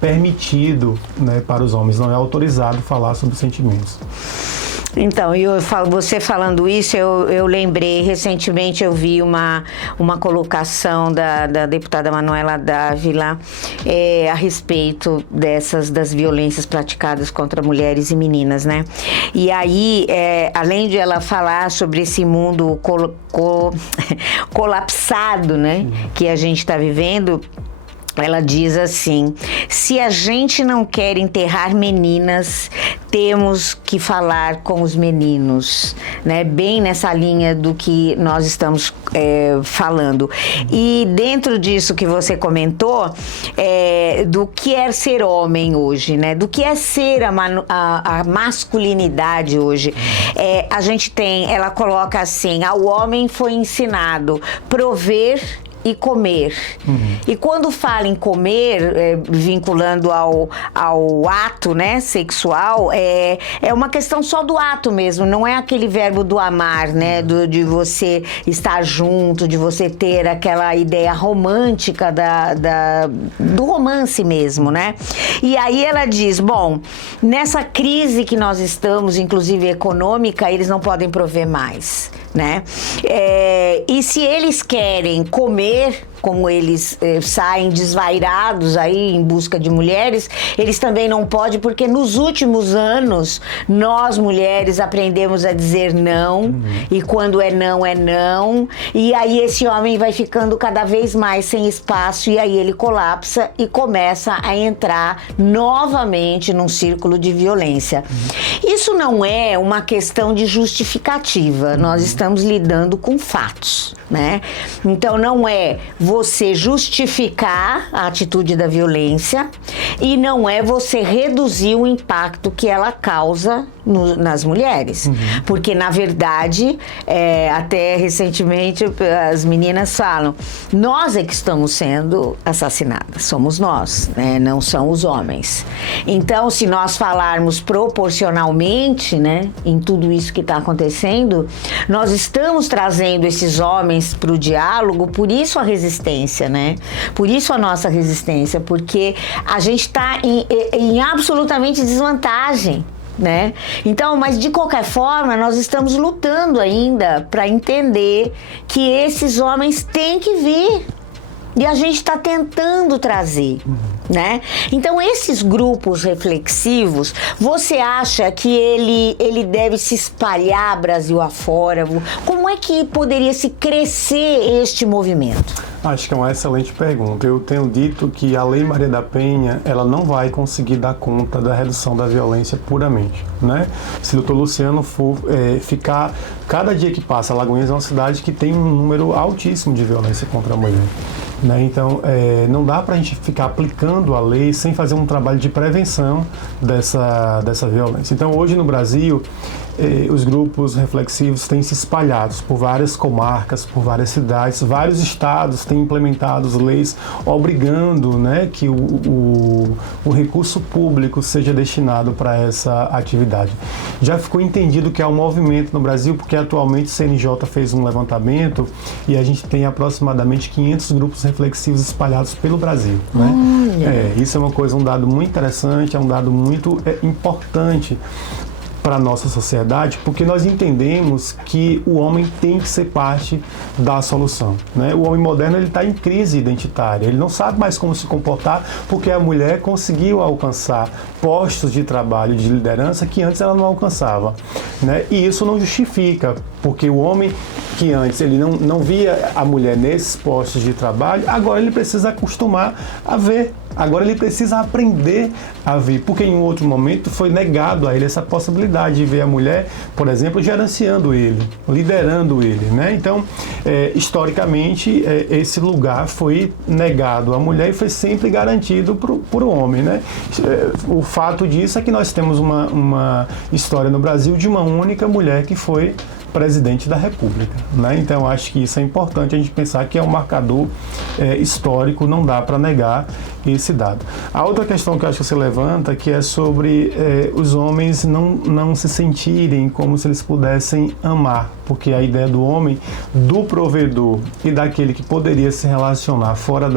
permitido, né, para os homens, não é autorizado falar sobre os sentimentos. Então, você falando isso, eu lembrei, recentemente eu vi uma colocação da deputada Manuela Dávila a respeito das violências praticadas contra mulheres e meninas, né? E aí, além de ela falar sobre esse mundo colapsado, né, que a gente está vivendo, ela diz assim: se a gente não quer enterrar meninas, temos que falar com os meninos, né? Bem nessa linha do que nós estamos falando. E dentro disso que você comentou, do que é ser homem hoje, né? Do que é ser a masculinidade hoje. A gente ela coloca assim: ao homem foi ensinado prover e comer. E quando fala em comer, vinculando ao ato, né, sexual, é uma questão só do ato mesmo, não é aquele verbo do amar, né, de você estar junto, de você ter aquela ideia romântica do romance mesmo, né? E aí ela diz, bom, nessa crise que nós estamos, inclusive econômica, eles não podem prover mais, né? E se eles querem comer, como eles saem desvairados aí em busca de mulheres, eles também não podem, porque nos últimos anos nós mulheres aprendemos a dizer não, e quando é não, e aí esse homem vai ficando cada vez mais sem espaço, e aí ele colapsa e começa a entrar novamente num círculo de violência. Isso não é uma questão de justificativa, nós estamos lidando com fatos, né? Então não é você justificar a atitude da violência e não é você reduzir o impacto que ela causa nas mulheres. Porque, na verdade, até recentemente as meninas falam, nós é que estamos sendo assassinadas, somos nós, né? Não são os homens. Então, se nós falarmos proporcionalmente, né, em tudo isso que está acontecendo, nós estamos trazendo esses homens para o diálogo, por isso a resistência, né? Por isso a nossa resistência, porque a gente está em absolutamente desvantagem, né? Então, mas de qualquer forma, nós estamos lutando ainda para entender que esses homens têm que vir. E a gente está tentando trazer, né? Então, esses grupos reflexivos, você acha que ele deve se espalhar Brasil afora? Como é que poderia se crescer este movimento? Acho que é uma excelente pergunta. Eu tenho dito que a Lei Maria da Penha, ela não vai conseguir dar conta da redução da violência puramente, né? Se o Dr. Luciano for ficar... Cada dia que passa, Alagoinhas é uma cidade que tem um número altíssimo de violência contra a mulher, né? Então, não dá para a gente ficar aplicando a lei sem fazer um trabalho de prevenção dessa violência. Então, hoje no Brasil, os grupos reflexivos têm se espalhado por várias comarcas, por várias cidades, vários estados têm implementado leis obrigando, né, que o recurso público seja destinado para essa atividade. Já ficou entendido que há um movimento no Brasil, porque atualmente o CNJ fez um levantamento e a gente tem aproximadamente 500 grupos reflexivos espalhados pelo Brasil, né? Isso é uma coisa, um dado muito interessante, é um dado muito importante para a nossa sociedade, porque nós entendemos que o homem tem que ser parte da solução, né? O homem moderno, ele está em crise identitária, ele não sabe mais como se comportar, porque a mulher conseguiu alcançar postos de trabalho, de liderança, que antes ela não alcançava, né? E isso não justifica, porque o homem que antes ele não via a mulher nesses postos de trabalho, agora ele precisa acostumar a ver. Agora ele precisa aprender a ver, porque em um outro momento foi negado a ele essa possibilidade de ver a mulher, por exemplo, gerenciando ele, liderando ele, né? Então, historicamente, esse lugar foi negado à mulher e foi sempre garantido para o homem, né? O fato disso é que nós temos uma história no Brasil de uma única mulher que foi presidente da República, né? Então acho que isso é importante a gente pensar que é um marcador histórico, não dá para negar esse dado. A outra questão que eu acho que você levanta, que é sobre os homens não se sentirem como se eles pudessem amar, porque a ideia do homem, do provedor e daquele que poderia se relacionar fora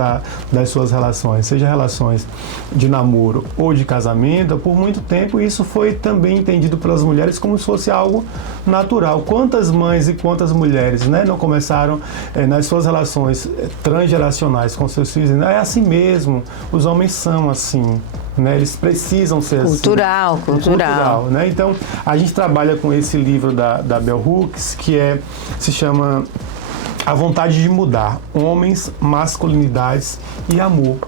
das suas relações, seja relações de namoro ou de casamento, por muito tempo isso foi também entendido pelas mulheres como se fosse algo natural. Quantas mães e quantas mulheres, né, não começaram nas suas relações transgeracionais com seus filhos, é assim mesmo, os homens são assim, né, eles precisam ser cultural, assim. Cultural, né? Então, a gente trabalha com esse livro da Bell Hooks, que se chama A Vontade de Mudar, Homens, Masculinidades e Amor.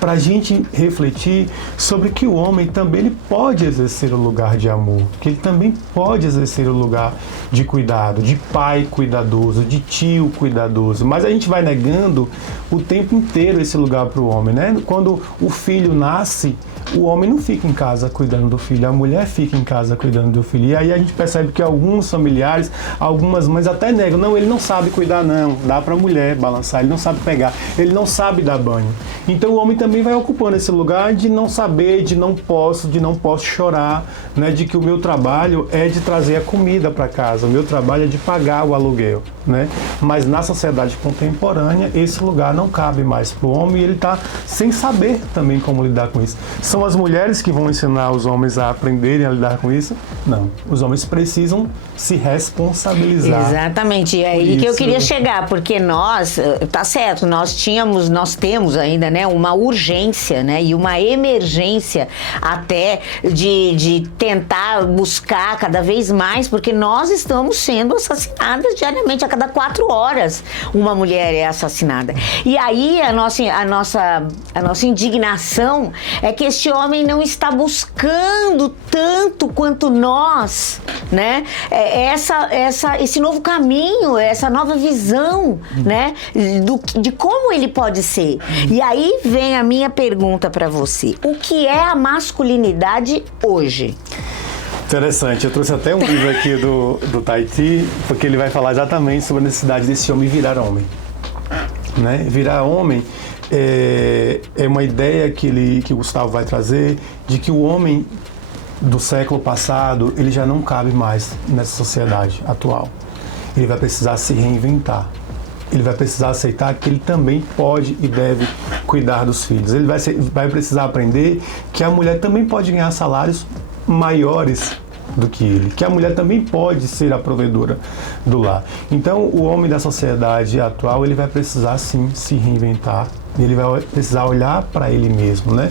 para a gente refletir sobre que o homem também ele pode exercer o lugar de amor, que ele também pode exercer o lugar de cuidado, de pai cuidadoso, de tio cuidadoso, mas a gente vai negando o tempo inteiro esse lugar para o homem, né? Quando o filho nasce, o homem não fica em casa cuidando do filho, a mulher fica em casa cuidando do filho. E aí a gente percebe que alguns familiares, algumas mães até negam, não, ele não sabe cuidar não, dá para a mulher balançar, ele não sabe pegar, ele não sabe dar banho. Então o homem também vai ocupando esse lugar de não saber, de não posso chorar, né? De que o meu trabalho é de trazer a comida para casa, o meu trabalho é de pagar o aluguel, né? Mas na sociedade contemporânea, esse lugar não cabe mais para o homem e ele está sem saber também como lidar com isso. São as mulheres que vão ensinar os homens a aprenderem a lidar com isso? Não. Os homens precisam se responsabilizar. Exatamente. É aí que eu queria chegar, porque nós, tá certo, nós temos ainda, né, uma urgência, né, e uma emergência até de tentar buscar cada vez mais, porque nós estamos sendo assassinadas diariamente, a cada 4 horas uma mulher é assassinada. E aí a nossa indignação é que este homem não está buscando tanto quanto nós, né? Esse novo caminho, essa nova visão, né? De como ele pode ser. E aí vem a minha pergunta para você. O que é a masculinidade hoje? Interessante, eu trouxe até um livro aqui do Tahiti, porque ele vai falar exatamente sobre a necessidade desse homem virar homem, né? Virar homem é uma ideia que o Gustavo vai trazer de que o homem do século passado, ele já não cabe mais nessa sociedade atual. Ele vai precisar se reinventar. Ele vai precisar aceitar que ele também pode e deve cuidar dos filhos. Ele vai precisar aprender que a mulher também pode ganhar salários maiores do que ele, que a mulher também pode ser a provedora do lar. Então, o homem da sociedade atual, ele vai precisar sim se reinventar, ele vai precisar olhar para ele mesmo, né?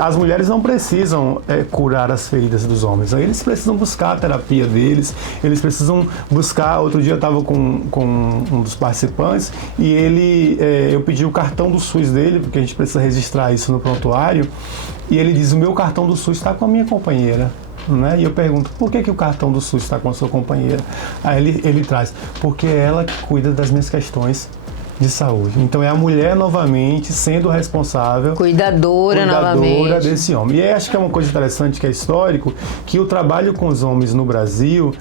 As mulheres não precisam curar as feridas dos homens, eles precisam buscar a terapia deles, eles precisam buscar. Outro dia eu estava com um dos participantes e eu pedi o cartão do SUS dele, porque a gente precisa registrar isso no prontuário, e ele diz: o meu cartão do SUS está com a minha companheira. Né? E eu pergunto, por que o cartão do SUS está com a sua companheira? Aí ele traz, porque é ela que cuida das minhas questões de saúde. Então é a mulher novamente sendo responsável, cuidadora novamente desse homem. E aí, acho que é uma coisa interessante, que é histórico, que o trabalho com os homens no Brasil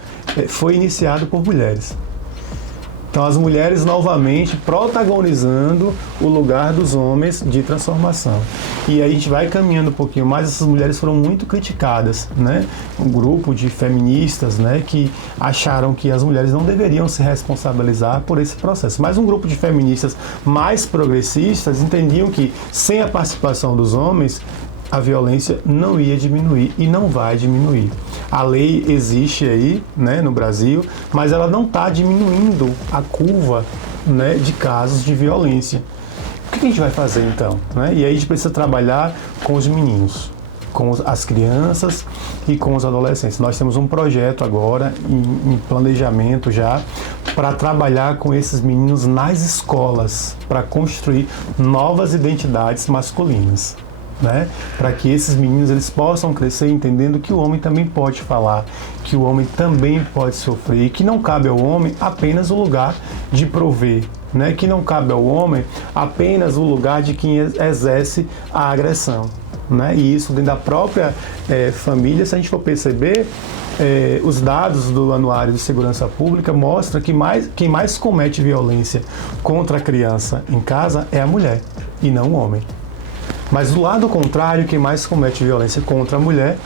foi iniciado por mulheres. Então, as mulheres novamente protagonizando o lugar dos homens de transformação. E aí a gente vai caminhando um pouquinho mais, essas mulheres foram muito criticadas, né? Um grupo de feministas, né, que acharam que as mulheres não deveriam se responsabilizar por esse processo. Mas um grupo de feministas mais progressistas entendiam que, sem a participação dos homens, a violência não ia diminuir e não vai diminuir. A lei existe aí, né, no Brasil, mas ela não está diminuindo a curva, né, de casos de violência. O que a gente vai fazer então? Né? E aí a gente precisa trabalhar com os meninos, com as crianças e com os adolescentes. Nós temos um projeto agora, em planejamento já, para trabalhar com esses meninos nas escolas, para construir novas identidades masculinas. Né? Para que esses meninos eles possam crescer entendendo que o homem também pode falar, que o homem também pode sofrer, e que não cabe ao homem apenas o lugar de prover, né? Que não cabe ao homem apenas o lugar de quem exerce a agressão, né? E isso dentro da própria família, se a gente for perceber, os dados do Anuário de Segurança Pública mostram que quem mais comete violência contra a criança em casa é a mulher e não o homem. Mas do lado contrário, quem mais comete violência contra a mulher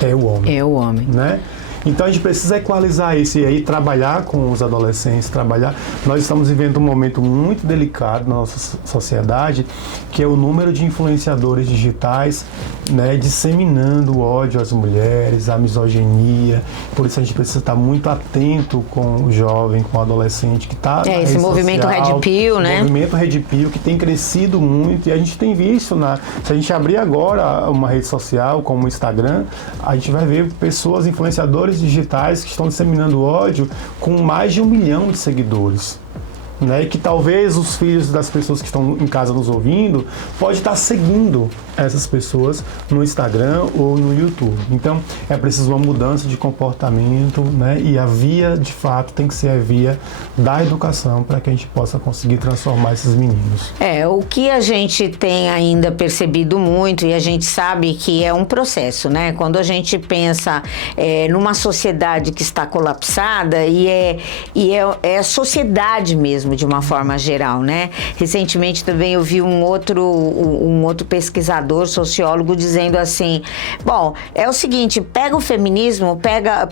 é o homem. É o homem. Né? Então a gente precisa equalizar isso e aí trabalhar com os adolescentes, Nós estamos vivendo um momento muito delicado na nossa sociedade, que é o número de influenciadores digitais, né, disseminando o ódio às mulheres, a misoginia. Por isso a gente precisa estar muito atento com o jovem, com o adolescente que está esse movimento Red Pill, né? O movimento Red Pill que tem crescido muito e a gente tem visto, se a gente abrir agora uma rede social como o Instagram, a gente vai ver pessoas, influenciadores digitais que estão disseminando ódio com mais de 1 milhão de seguidores. né? E que talvez os filhos das pessoas que estão em casa nos ouvindo pode estar seguindo essas pessoas no Instagram ou no YouTube. Então, é preciso uma mudança de comportamento, né? E a via, de fato, tem que ser a via da educação para que a gente possa conseguir transformar esses meninos. O que a gente tem ainda percebido muito, e a gente sabe que é um processo, né? Quando a gente pensa numa sociedade que está colapsada, e é a sociedade mesmo, de uma forma geral, né? Recentemente também eu vi um outro pesquisador, sociólogo, dizendo assim, bom, é o seguinte, pega o feminismo, pega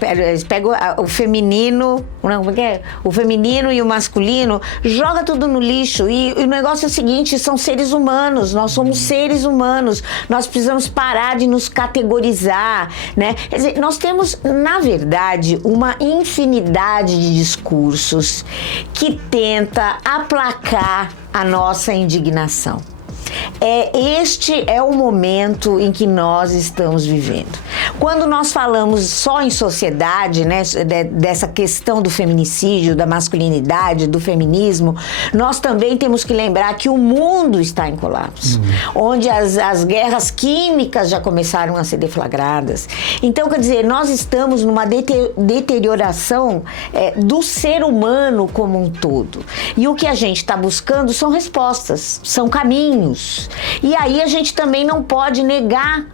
o feminino, como é que é? O feminino e o masculino, joga tudo no lixo, e o negócio é o seguinte, são seres humanos, nós somos seres humanos, nós precisamos parar de nos categorizar, né? Quer dizer, nós temos, na verdade, uma infinidade de discursos que tenta aplacar a nossa indignação. Este é o momento em que nós estamos vivendo. Quando nós falamos só em sociedade, né, dessa questão do feminicídio, da masculinidade, do feminismo, nós também temos que lembrar que o mundo está em colapso, onde as guerras químicas já começaram a ser deflagradas. Então, quer dizer, nós estamos numa deterioração do ser humano como um todo. E o que a gente está buscando são respostas, são caminhos. E aí a gente também não pode negar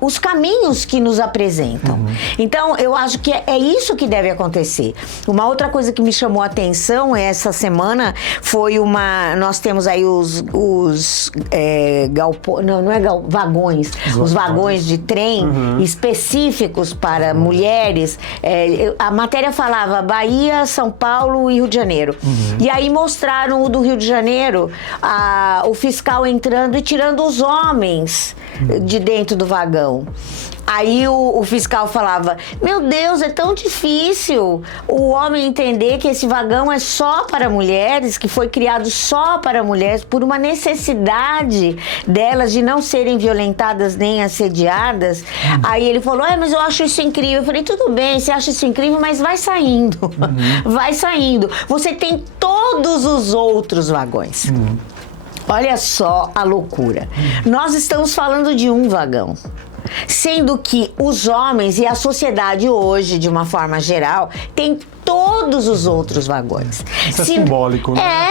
os caminhos que nos apresentam. Então, eu acho que é isso que deve acontecer. Uma outra coisa que me chamou a atenção essa semana foi nós temos aí vagões, os vagões de trem específicos para mulheres. A matéria falava Bahia, São Paulo e Rio de Janeiro. E aí mostraram o do Rio de Janeiro, o fiscal entrando e tirando os homens de dentro do vagão. Aí o fiscal falava, meu Deus, é tão difícil o homem entender que esse vagão é só para mulheres, que foi criado só para mulheres, por uma necessidade delas de não serem violentadas nem assediadas. Aí ele falou, mas eu acho isso incrível. Eu falei, tudo bem, você acha isso incrível, mas vai saindo. Vai saindo. Você tem todos os outros vagões. Olha só a loucura. Nós estamos falando de um vagão. Sendo que os homens e a sociedade hoje, de uma forma geral, tem todos os outros vagões. Isso é simbólico, né?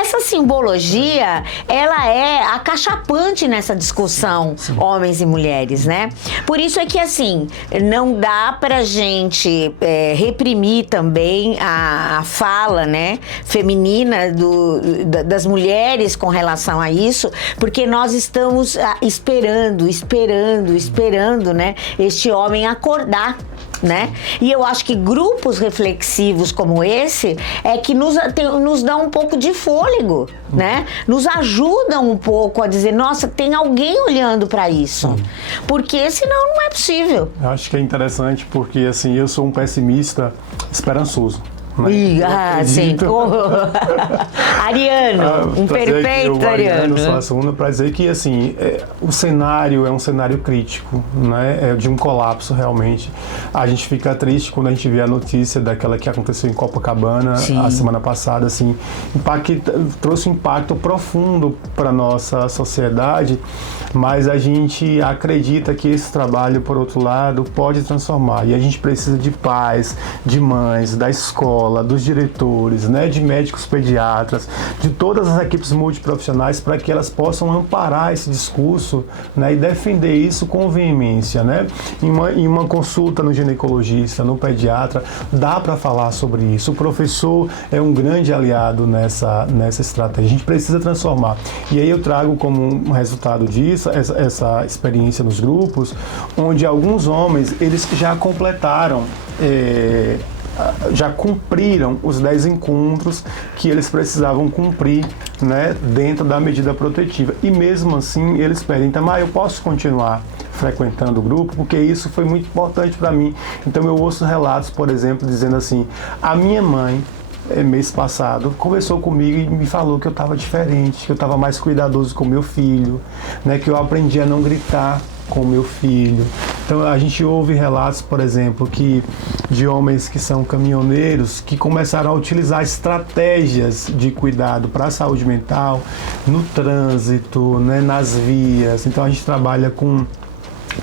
Essa simbologia, ela é acachapante nessa discussão, homens e mulheres, né? Por isso é que, assim, não dá pra gente reprimir também a fala, né, feminina das mulheres com relação a isso, porque nós estamos esperando, né, este homem acordar, né? E eu acho que grupos reflexivos como esse é que nos dão um pouco de fôlego, né? Nos ajudam um pouco a dizer, nossa, tem alguém olhando para isso. Porque senão não é possível. Eu acho que é interessante porque, assim, eu sou um pessimista esperançoso. Sim. Ariano, um perfeito ariano. Para dizer que, assim, o cenário é um cenário crítico, né? De um colapso, realmente. A gente fica triste quando a gente vê a notícia daquela que aconteceu em Copacabana a semana passada, assim, trouxe um impacto profundo para nossa sociedade, mas a gente acredita que esse trabalho, por outro lado, pode transformar. E a gente precisa de pais, de mães, da escola, dos diretores, né, de médicos pediatras, de todas as equipes multiprofissionais, para que elas possam amparar esse discurso, né, e defender isso com veemência, né? Em uma consulta no ginecologista, no pediatra, dá para falar sobre isso. O professor é um grande aliado nessa estratégia. A gente precisa transformar. E aí eu trago como um resultado disso essa experiência nos grupos, onde alguns homens, eles já completaram já cumpriram os 10 encontros que eles precisavam cumprir, né, dentro da medida protetiva. E mesmo assim, eles pedem, então, eu posso continuar frequentando o grupo, porque isso foi muito importante para mim. Então eu ouço relatos, por exemplo, dizendo assim, a minha mãe, mês passado, conversou comigo e me falou que eu estava diferente, que eu estava mais cuidadoso com meu filho, né, que eu aprendi a não gritar com meu filho. Então a gente ouve relatos, por exemplo, de homens que são caminhoneiros que começaram a utilizar estratégias de cuidado para a saúde mental no trânsito, né, nas vias. Então a gente trabalha com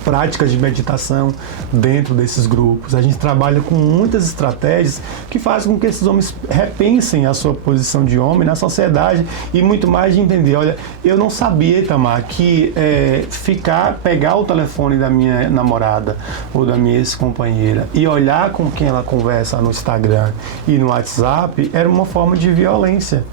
práticas de meditação dentro desses grupos. A gente trabalha com muitas estratégias que fazem com que esses homens repensem a sua posição de homem na sociedade e muito mais de entender, olha, eu não sabia, Itamar, que pegar o telefone da minha namorada ou da minha ex-companheira e olhar com quem ela conversa no Instagram e no WhatsApp era uma forma de violência.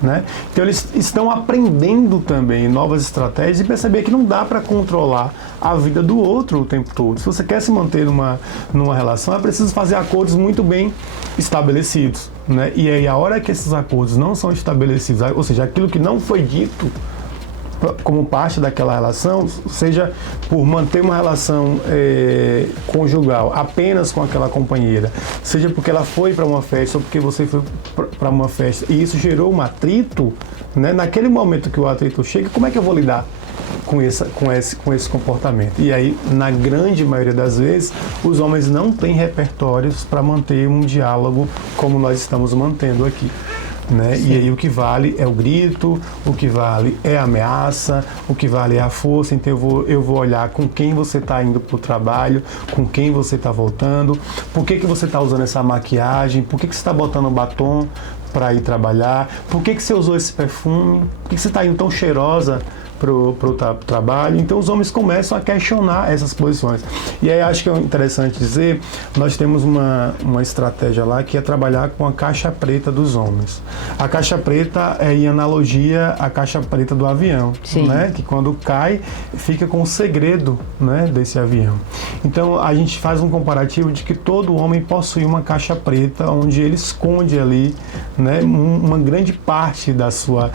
Né? Então eles estão aprendendo também novas estratégias e perceber que não dá para controlar a vida do outro o tempo todo. Se você quer se manter numa relação, é preciso fazer acordos muito bem estabelecidos, né? E aí a hora que esses acordos não são estabelecidos, ou seja, aquilo que não foi dito como parte daquela relação, seja por manter uma relação conjugal apenas com aquela companheira, seja porque ela foi para uma festa ou porque você foi para uma festa e isso gerou um atrito, né? Naquele momento que o atrito chega, como é que eu vou lidar com esse comportamento? E aí, na grande maioria das vezes, os homens não têm repertórios para manter um diálogo como nós estamos mantendo aqui. Né? E aí o que vale é o grito, o que vale é a ameaça, o que vale é a força. Então eu vou olhar com quem você está indo para o trabalho, com quem você está voltando, por que você está usando essa maquiagem, por que você está botando batom para ir trabalhar, por que você usou esse perfume, por que você está indo tão cheirosa pro trabalho. Então os homens começam a questionar essas posições. E aí acho que é interessante dizer, nós temos uma estratégia lá que é trabalhar com a caixa preta dos homens. A caixa preta é em analogia à caixa preta do avião, né? Que quando cai, fica com o segredo, né, desse avião. Então a gente faz um comparativo de que todo homem possui uma caixa preta onde ele esconde ali, né, uma grande parte da sua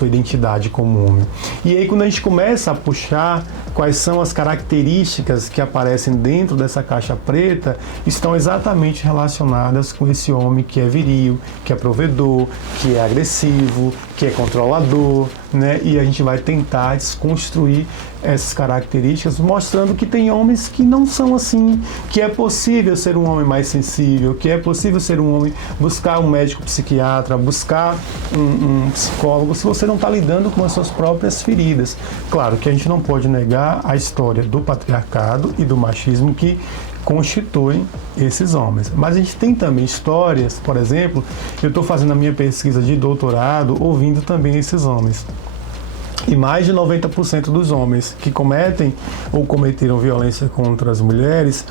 identidade como homem. E aí quando a gente começa a puxar quais são as características que aparecem dentro dessa caixa preta, estão exatamente relacionadas com esse homem que é viril, que é provedor, que é agressivo, que é controlador, né? E a gente vai tentar desconstruir essas características, mostrando que tem homens que não são assim, que é possível ser um homem mais sensível, que é possível ser um homem, buscar um médico psiquiatra, buscar um psicólogo, se você não está lidando com as suas próprias feridas. Claro que a gente não pode negar a história do patriarcado e do machismo que constituem esses homens. Mas a gente tem também histórias, por exemplo, eu estou fazendo a minha pesquisa de doutorado ouvindo também esses homens. E mais de 90% dos homens que cometem ou cometeram violência contra as mulheres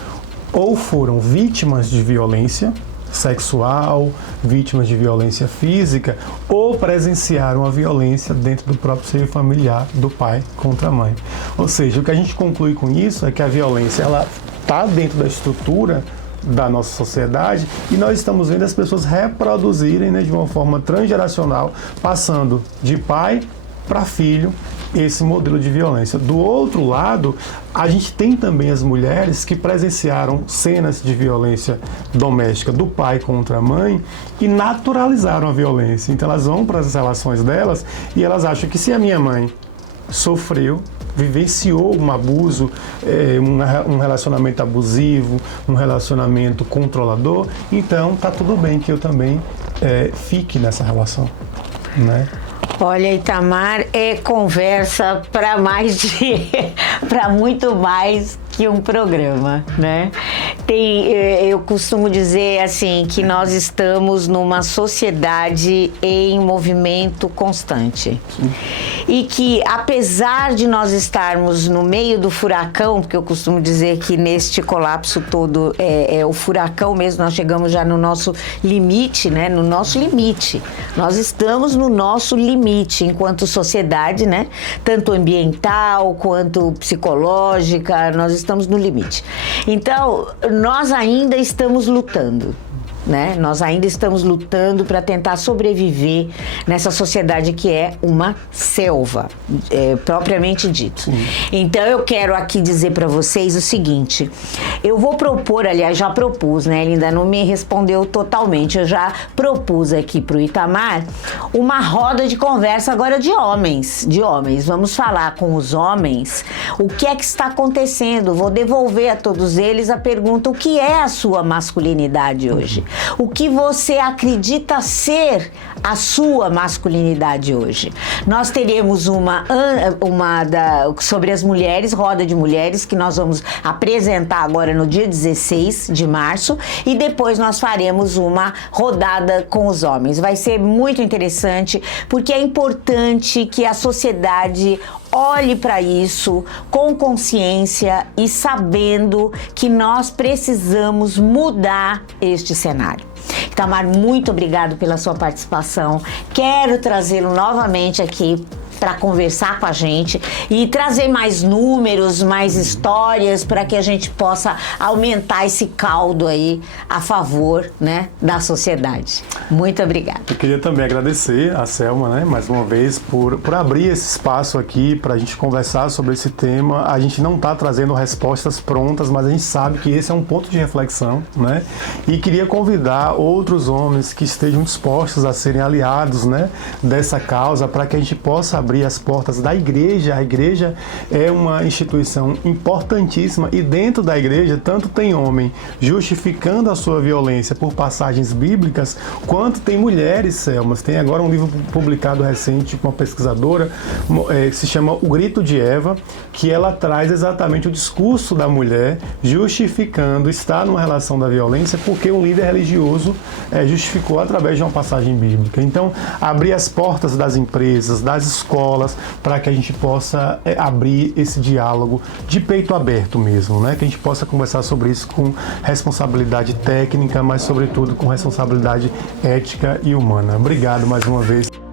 ou foram vítimas de violência sexual, vítimas de violência física ou presenciaram a violência dentro do próprio seio familiar do pai contra a mãe. Ou seja, o que a gente conclui com isso é que a violência ela está dentro da estrutura da nossa sociedade e nós estamos vendo as pessoas reproduzirem, né, de uma forma transgeracional, passando de pai para filho esse modelo de violência. Do outro lado, a gente tem também as mulheres que presenciaram cenas de violência doméstica do pai contra a mãe e naturalizaram a violência. Então elas vão para as relações delas e elas acham que se a minha mãe sofreu, vivenciou um abuso, um relacionamento abusivo, um relacionamento controlador, então tá tudo bem que eu também fique nessa relação, né? Olha, Itamar, é conversa para para muito mais que um programa, né? Eu costumo dizer assim que nós estamos numa sociedade em movimento constante. Sim. E que apesar de nós estarmos no meio do furacão, porque eu costumo dizer que neste colapso todo é o furacão mesmo, nós chegamos já no nosso limite, né? No nosso limite. Nós estamos no nosso limite enquanto sociedade, né? Tanto ambiental quanto psicológica, nós estamos no limite. Então, nós ainda estamos lutando. né? Nós ainda estamos lutando para tentar sobreviver nessa sociedade que é uma selva, propriamente dito. Sim. Então eu quero aqui dizer para vocês o seguinte, eu vou propor, aliás, já propus, né? Ele ainda não me respondeu totalmente, eu já propus aqui para o Itamar uma roda de conversa agora de homens, vamos falar com os homens o que é que está acontecendo, vou devolver a todos eles a pergunta, o que é a sua masculinidade hoje? O que você acredita ser a sua masculinidade hoje? Nós teremos sobre as mulheres, roda de mulheres, que nós vamos apresentar agora no dia 16 de março, e depois nós faremos uma rodada com os homens. Vai ser muito interessante, porque é importante que a sociedade olhe para isso com consciência e sabendo que nós precisamos mudar este cenário. Itamar, muito obrigado pela sua participação. Quero trazê-lo novamente aqui para conversar com a gente e trazer mais números, mais histórias, para que a gente possa aumentar esse caldo aí a favor, né, da sociedade. Muito obrigada. Eu queria também agradecer a Selma, né, mais uma vez, por abrir esse espaço aqui para a gente conversar sobre esse tema. A gente não está trazendo respostas prontas, mas a gente sabe que esse é um ponto de reflexão, né? E queria convidar outros homens que estejam dispostos a serem aliados, né, dessa causa, para que a gente possa abrir as portas da igreja. A igreja é uma instituição importantíssima e dentro da igreja tanto tem homem justificando a sua violência por passagens bíblicas, quanto tem mulheres, Selmas. Tem agora um livro publicado recente com uma pesquisadora que se chama O Grito de Eva, que ela traz exatamente o discurso da mulher justificando estar numa relação da violência porque um líder religioso justificou através de uma passagem bíblica. Então, abrir as portas das empresas, das escolas, para que a gente possa abrir esse diálogo de peito aberto mesmo, né? Que a gente possa conversar sobre isso com responsabilidade técnica, mas sobretudo com responsabilidade ética e humana. Obrigado mais uma vez.